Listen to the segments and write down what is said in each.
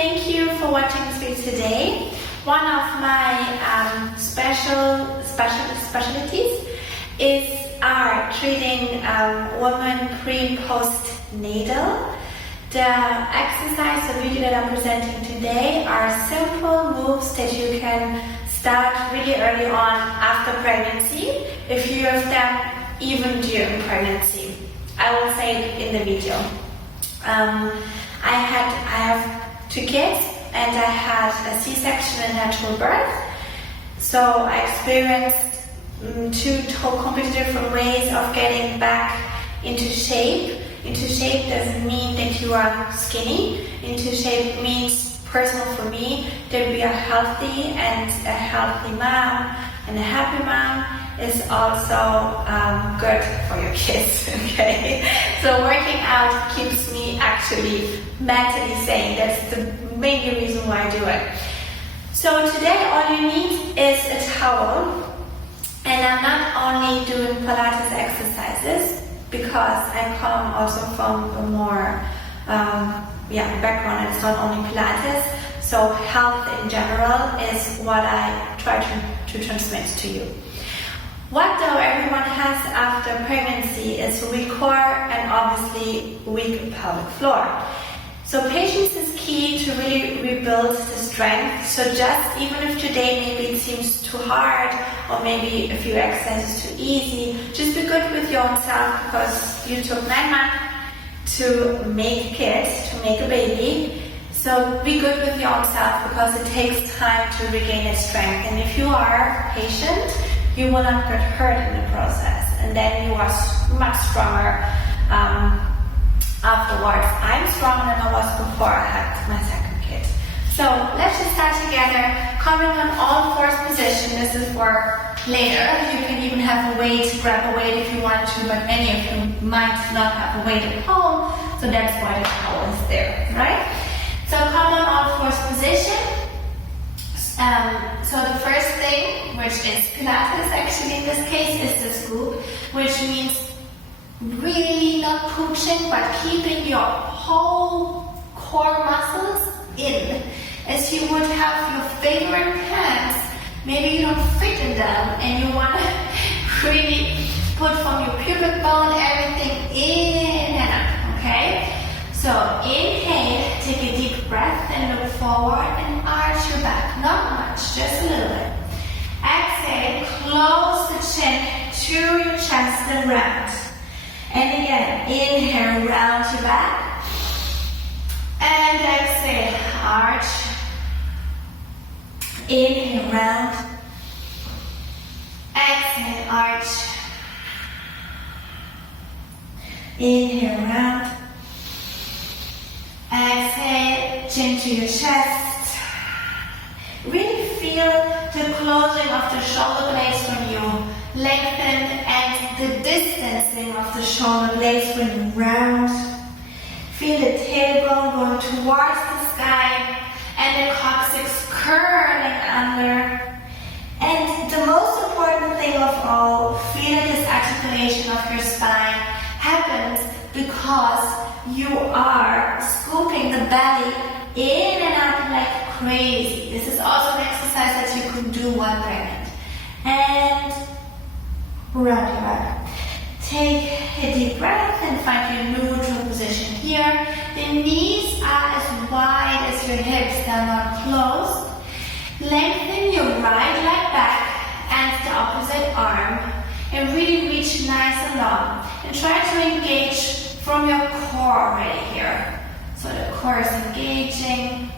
Thank you for watching this video today. One of my specialties is treating women pre-post-natal. The exercise or video that I'm presenting today are simple moves that you can start really early on after pregnancy, if you have them even during pregnancy. I will say it in the video. I have 2 kids and I had a C-section and natural birth. So I experienced 2 completely different ways of getting back into shape. Into shape doesn't mean that you are skinny. Into shape means, personal for me, that we are healthy, and a healthy mom and a happy mom is also good for your kids, okay? So working out keeps me actually mentally sane. That's the main reason why I do it. So today all you need is a towel, and I'm not only doing Pilates exercises, because I come also from a more background. It's not only Pilates, so health in general is what I try to transmit to you. What though everyone has after pregnancy is weak core and obviously weak pelvic floor. So patience is key to really rebuild the strength. So just even if today maybe it seems too hard, or maybe a few exercises too easy, just be good with your own self, because you took 9 months to make kids, to make a baby. So be good with your own self, because it takes time to regain its strength. And if you are patient, you will not get hurt in the process, and then you are much stronger afterwards. I'm stronger than I was before I had my second kid. So let's just start together, coming on all fours position. This is for later. You can even have a weight, grab a weight if you want to, but many of you might not have a weight at home, so that's why the towel is there, right? So come on all fours position. So the first thing, which is Pilates actually in this case, is this group, which means really not pushing, but keeping your whole core muscles in. As you would have your favorite pants, maybe you don't fit in them, and you want to really put from your pubic bone everything in and up, okay? So inhale, take a deep breath and look forward and arch your back. Not much, just a little bit. Exhale, close the chin to your chest and round. And again, inhale, round your back. And exhale, arch. Inhale, round. Exhale, arch. Inhale, round. Exhale, chin to your chest. Really feel the closing of the shoulder blades when you lengthen, and the distancing of the shoulder blades when you round. Feel the tailbone going towards the sky and the coccyx curling under. And the most important thing of all, feel this articulation of your spine happens because you are scooping the belly in and out like crazy. This is also an exercise that you can do while pregnant. And round your back. Take a deep breath and find your neutral position here. The knees are as wide as your hips, they're not closed. Lengthen your right leg back and the opposite arm, and really reach nice and long. And try to engage from your core right here. So the core is engaging,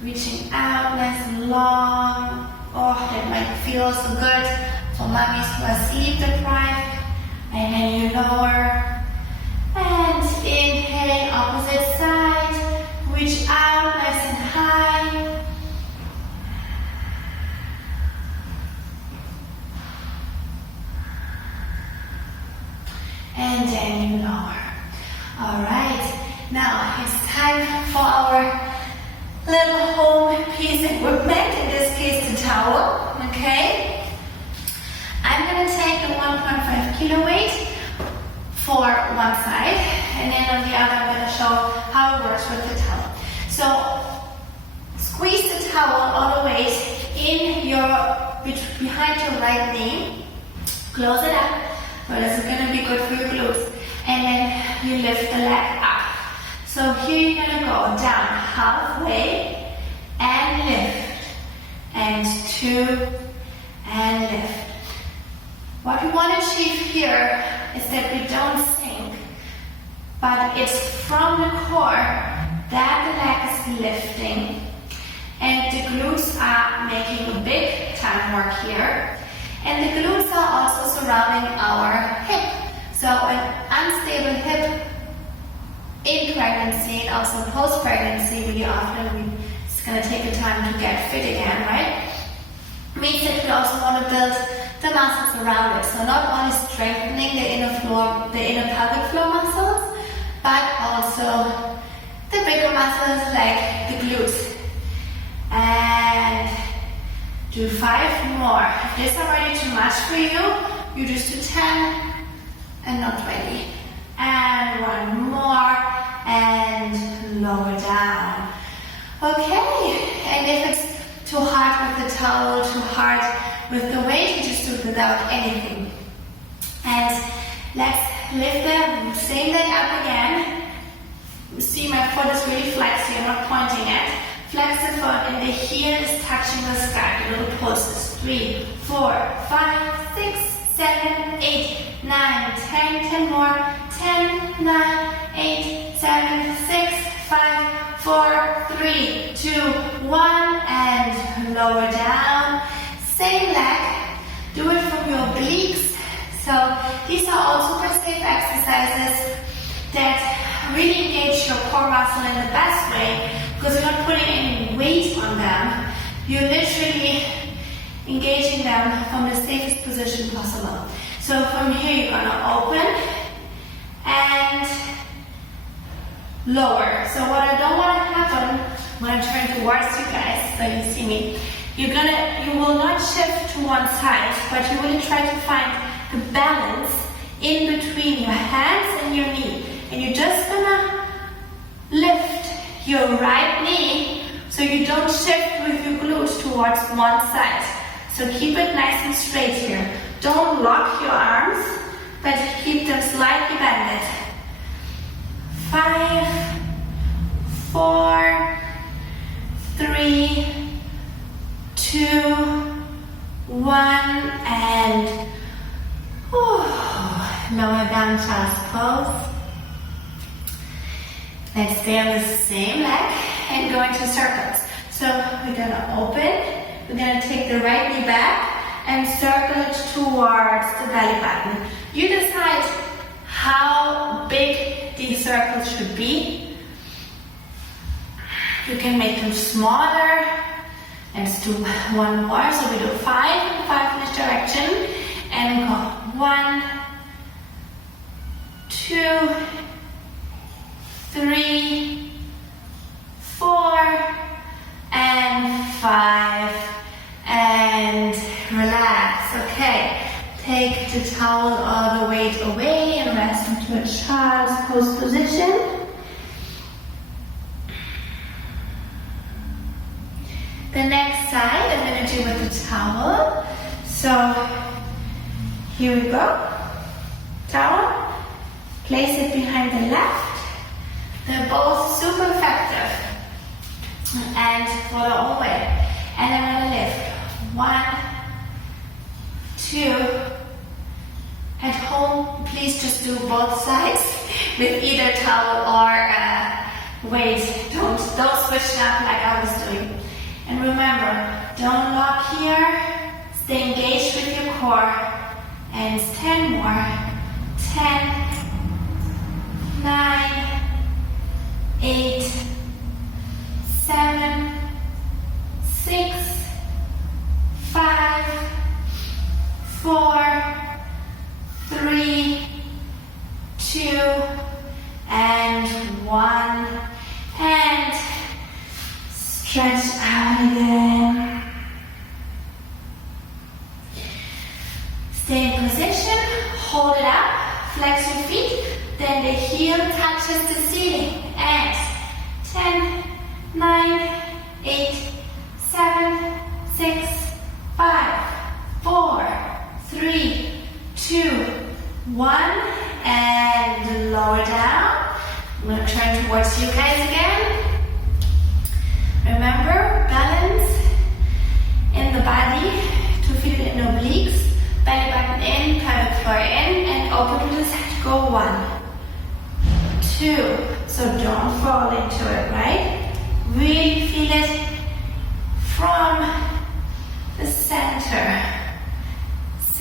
reaching out nice and long. Oh, that might feel so good for mommies who are sleep deprived. And then you lower. And inhale, opposite side. Reach out nice and high. And then you lower. Alright, now it's time for our little home piece equipment, in this case the towel, okay? I'm going to take the 1.5 kilo weight for one side, and then on the other I'm going to show how it works with the towel. So towel or the weight in your, behind your right knee. Close it up, but this is going to be good for your glutes. And then you lift the leg up. So here you're going to go down halfway and lift. And 2 and lift. What we want to achieve here is that we don't sink, but it's from the core that the leg is lifting. And the glutes are making a big time work here. And the glutes are also surrounding our hip. So an unstable hip in pregnancy and also post-pregnancy, really often it's going to take a time to get fit again, right? Means that we also want to build the muscles around it. So not only strengthening the inner pelvic floor muscles, but also the bigger muscles like the glutes. And do 5 more. If this is already too much for you, you just do 10 and not 20. And 1 more and lower down. Okay, and if it's too hard with the towel, too hard with the weight, you just do it without anything. And let's lift the same leg up again. See, my foot is really flexed here, I'm not pointing it. Flex the foot and the heel is touching the sky. Little pulses. 3, 4, 5, 6, 7, 8, 9, 10, 10 more. 10, 9, 8, 7, 6, 5, 4, 3, 2, 1, and lower down. Same leg. Do it from your obliques. So these are all super safe exercises that really engage your core muscle in the best way, because you're not putting any weight on them. You're literally engaging them from the safest position possible. So from here you're going to open and lower. So what I don't want to happen when I'm turning towards you guys, so you see me, you will not shift to one side, but you really try to find the balance in between your hands and your knee. And you're just gonna lift your right knee so you don't shift with your glutes towards one side. So keep it nice and straight here. Don't lock your arms, but keep them slightly bended. 5, 4, 3, 2, 1, and lower down, child's pose. Let's stay on the same leg and go into circles. So we're going to open, we're going to take the right knee back and circle it towards the belly button. You decide how big these circles should be. You can make them smaller. Let's do 1 more. So we do 5 and 5 in this direction. And go 1, 2, 3, 4, and 5, and relax. Okay, take the towel or the weight away and rest into a child's pose position. The next side I'm going to do with the towel. So here we go. Towel, place it behind the left. They're both super effective and for their own way. And I'm going to lift 1, 2. At home, please just do both sides with either towel or weight. Don't switch it up like I was doing. And remember, don't lock here. Stay engaged with your core. And it's 10 more. 10, 9, 8, 7, 6, 5, 4, 3, 2, and 1. And stretch out again. Stay in position, hold it up, flex your feet, then the heel touches the ceiling. And 10, 9, 8,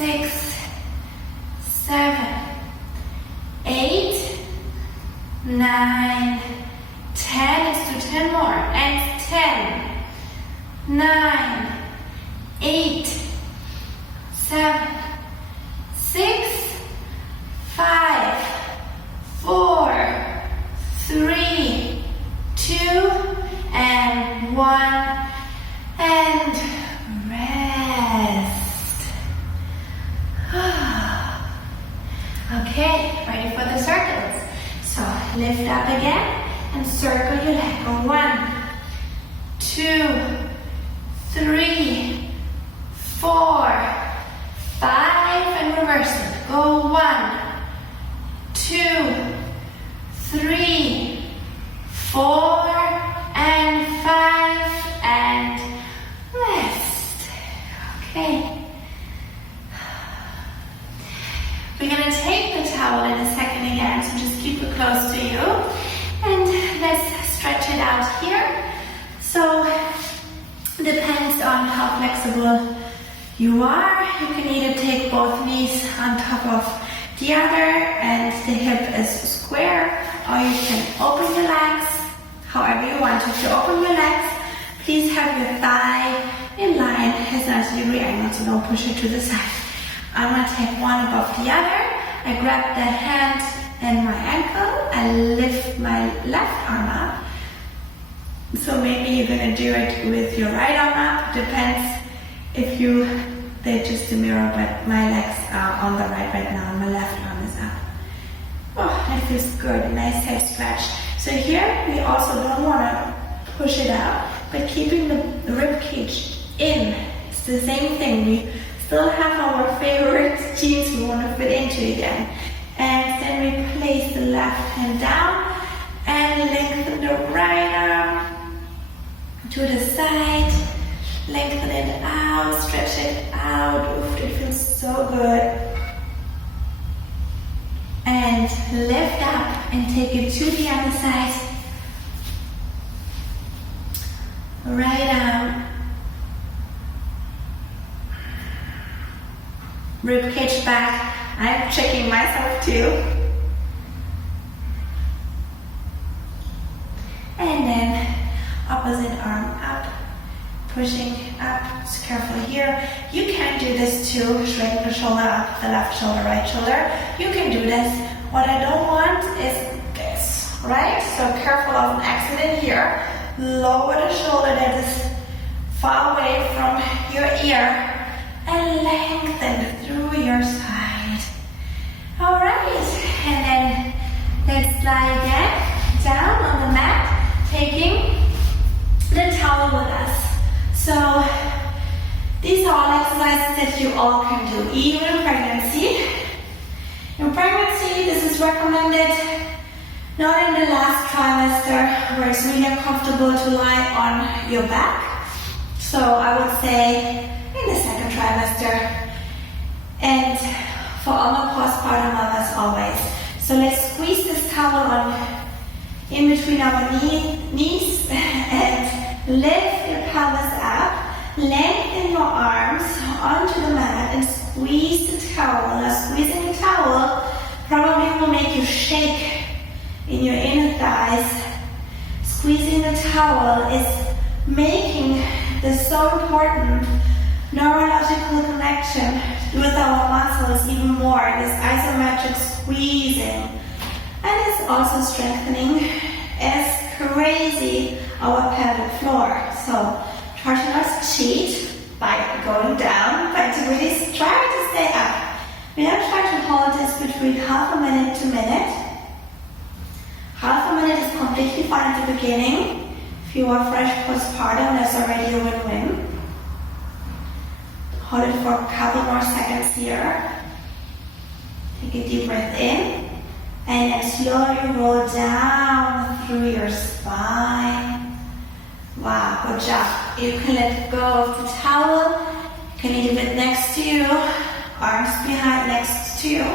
6, 7, 8, 9, 10. Let's do 10 more. And 10, 9, 8, 7, 6, 5, 4, 3, 2, and 1. And rest. Okay, ready for the circles. So lift up again and circle your leg. Go 1, 2, 3, 4, 5, and reverse it. Go 1, 2, 3, 4, and 5, and rest. Okay. We're going to take the towel in a second again, so just keep it close to you. And let's stretch it out here. So, depends on how flexible you are. You can either take both knees on top of the other and the hip is square, or you can open your legs however you want. If you open your legs, please have your thigh in line as a 90-degree angle, so don't push it to the side. I'm going to take one above the other. I grab the hand and my ankle. I lift my left arm up. So maybe you're going to do it with your right arm up. Depends if they're just a mirror, but my legs are on the right now. My left arm is up. Oh, that feels good. Nice head stretch. So here we also don't want to push it out, but keeping the rib cage in. It's the same thing. We still have our favorite jeans we want to fit into again. And then we place the left hand down and lengthen the right arm to the side. Lengthen it out, stretch it out. Oof, it feels so good. And lift up and take it to the other side. Right arm. Rib cage back. I'm checking myself too. And then opposite arm up, pushing up. Just careful here. You can do this too. Straighten the shoulder up, the left shoulder, right shoulder. You can do this. What I don't want is this, right? So careful of an accident here. Lower the shoulder that is far away from your ear. And lengthen through your side. Alright, and then let's lie again down on the mat, taking the towel with us. So these are all exercises that you all can do, even in pregnancy. In pregnancy, this is recommended not in the last trimester where it's really uncomfortable to lie on your back. So I would say in the second trimester, and for all the postpartum mothers always. So let's squeeze this towel on in between our knees and lift your pelvis up, lengthen your arms onto the mat and squeeze the towel. Now squeezing the towel probably will make you shake in your inner thighs. Squeezing the towel is making this so important neurological connection with our muscles even more, this isometric squeezing. And it's also strengthening as crazy our pelvic floor. So try to not cheat by going down, but to really try to stay up. We're going to try to hold this between half a minute to a minute. Half a minute is completely fine at the beginning. If you are fresh postpartum, that's already a win-win. Hold it for a couple more seconds here. Take a deep breath in. And then slowly roll down through your spine. Wow, good job. You can let go of the towel. You can leave it next to you. Arms behind next to you.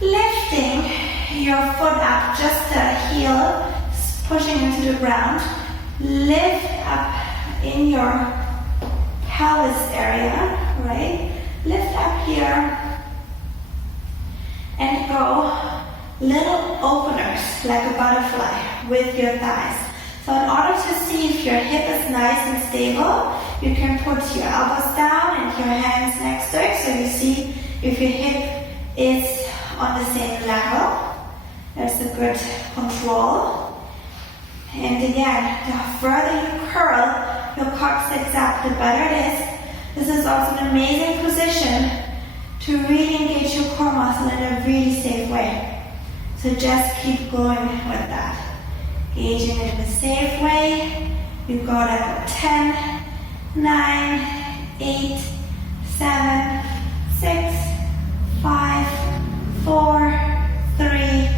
Lifting your foot up, just the heel, pushing into the ground. Lift up in your pelvis area, right? lift up here, and go little openers like a butterfly with your thighs. So in order to see if your hip is nice and stable, you can put your elbows down and your hands next to it, so you see if your hip is on the same level. That's a good control. And again, the further you curl your coccyx up, the better it is. This is also an amazing position to really engage your core muscle in a really safe way. So just keep going with that. Engaging it in a safe way. You go down 10, 9, 8, 7, 6, 5, 4, 3,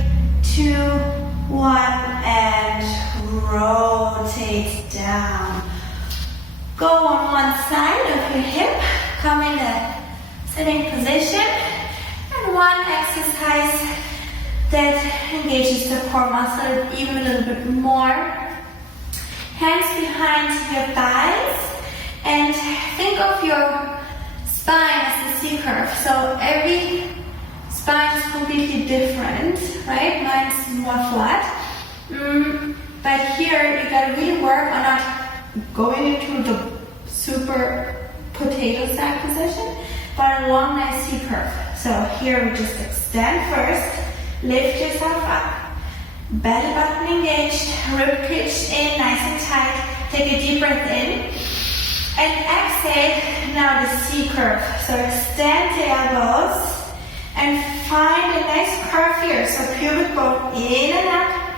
2, 1, and rotate down. Go on one side of your hip, come in a sitting position, and one exercise that engages the core muscle even a little bit more. Hands behind your thighs, and think of your spine as a C-curve. So every spine is completely different, right? Mine's more flat. But here you gotta really work on not going into the super potato sack position, but a long, nice C-curve. So here we just extend first, lift yourself up, belly button engaged, rib cage in nice and tight. Take a deep breath in, and exhale, now the C-curve. So extend the elbows, and find a nice curve here. So pubic bone in and up.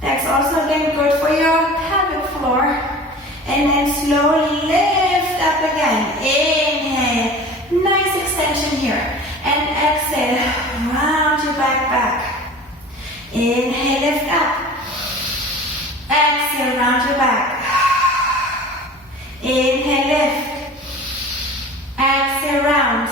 That's also again good for your pelvic floor. And then slowly lift up again. Inhale, nice extension here. And exhale, round your back. Inhale, lift up. Exhale, round your back. Inhale, lift. Exhale, round.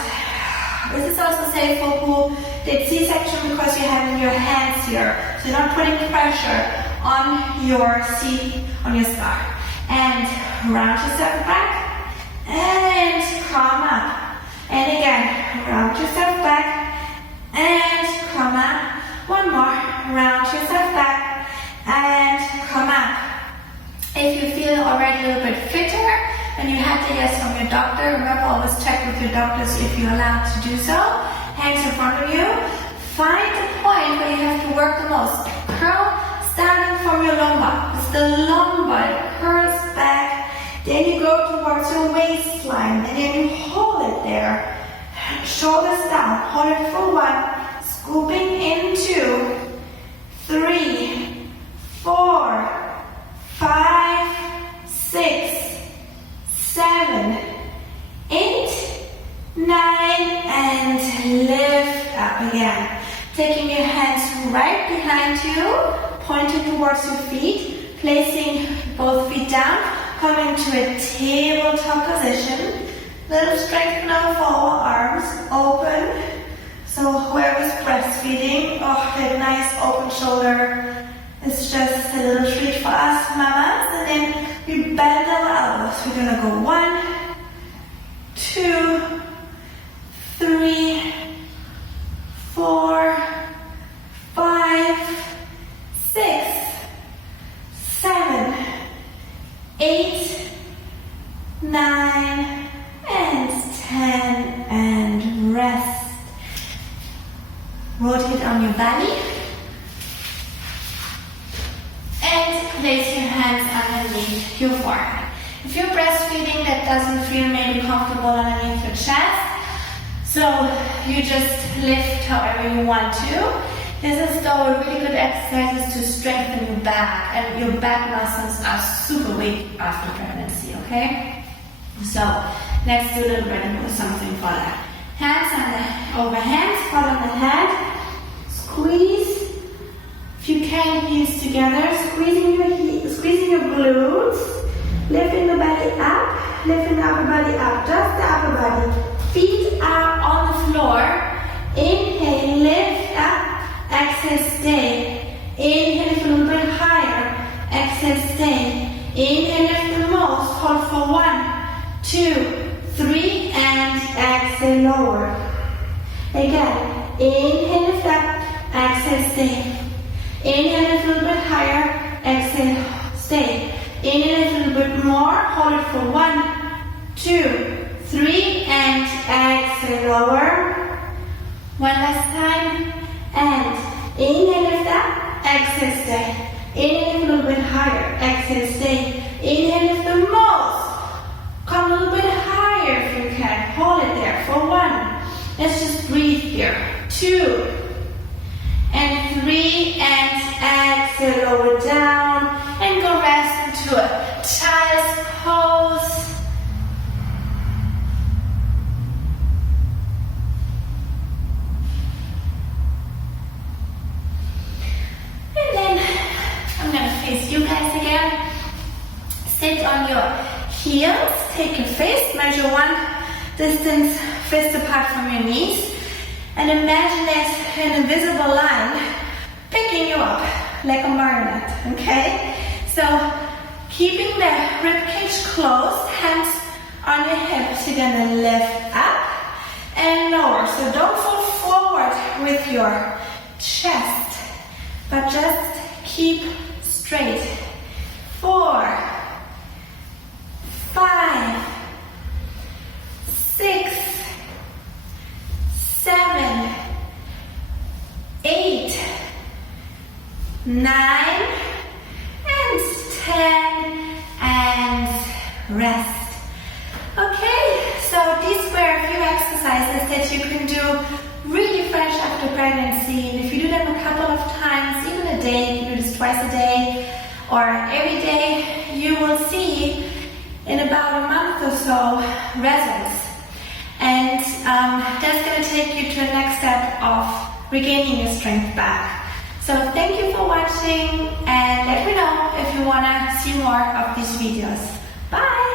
This is also safe for who did C-section because you're having your hands here. So you're not putting pressure on your seat, on your scar. And round yourself back and come up. And again, round yourself back and come up. One more, round yourself back and come up. If you feel already a little bit fitter and you had the yes from your doctor, remember always check with your doctors if you're allowed to do so. Hands in front of you. Find the point where you have to work the most. Curl starting from your lumbar. It's the lumbar, it curls back. Then you go towards your waistline and then you hold it there. Shoulders down, hold it for 1. Scooping in 2, 3, 4, 5, 6, 7, 8, 9, and lift up again. Taking your hands right behind you, pointing towards your feet, placing both feet down, coming to a tabletop position. Little strength now for our arms, open. So whoever's breastfeeding, oh, that nice open shoulder. It's just a little treat for us mamas. And then we bend our elbows. We're gonna go 1, 2, 3, 4, 5, 6, 7, 8, 9, and 10, and rest. Rotate on your belly. And place your hands underneath your forehead. If you're breastfeeding, that doesn't feel maybe comfortable underneath your chest, so you just lift however you want to. This is though a really good exercise to strengthen your back, and your back muscles are super weak after pregnancy, okay? So let's do a little bit of something for that. Hands over hands, follow the head. Squeeze. If you can, heels together. Squeezing your glutes. Lifting the belly up. Lifting the upper body up. Just the upper body. Feet are on the floor. Inhale, lift up. Exhale, stay. Inhale, lift a little bit higher. Exhale, stay. Inhale, lift the most. Hold for 1, 2, 3, and exhale, lower. Again, inhale, lift up, exhale, stay. Inhale, lift a little bit higher, exhale, stay. Inhale, lift a little bit more, hold it for 1, 2, 3, and exhale, lower. One last time, and inhale, lift up, exhale, stay. Inhale, lift a little bit higher, exhale, stay. Inhale, lift the most. Come a little bit higher if you can. Hold it there for 1. Let's just breathe here. 2, and 3, and exhale, lower down, and go rest into a child's pose. And then I'm gonna face you guys again. Sit on your heels, take your face, measure 1 distance fist apart from your knees, and imagine there's an invisible line picking you up like a marionette, okay? So keeping the ribcage closed, hands on your hips, you're gonna lift up and lower. So don't fall forward with your chest, but just keep straight. 4, 5, 6, 7, 8, 9, and 10, and rest. Okay, so these were a few exercises that you can do really fresh after pregnancy. And if you do them a couple of times, even a day, you can do this twice a day or every day, you will see in about a month or so results. And that's going to take you to the next step of regaining your strength back. So thank you for watching, and let me know if you want to see more of these videos. Bye!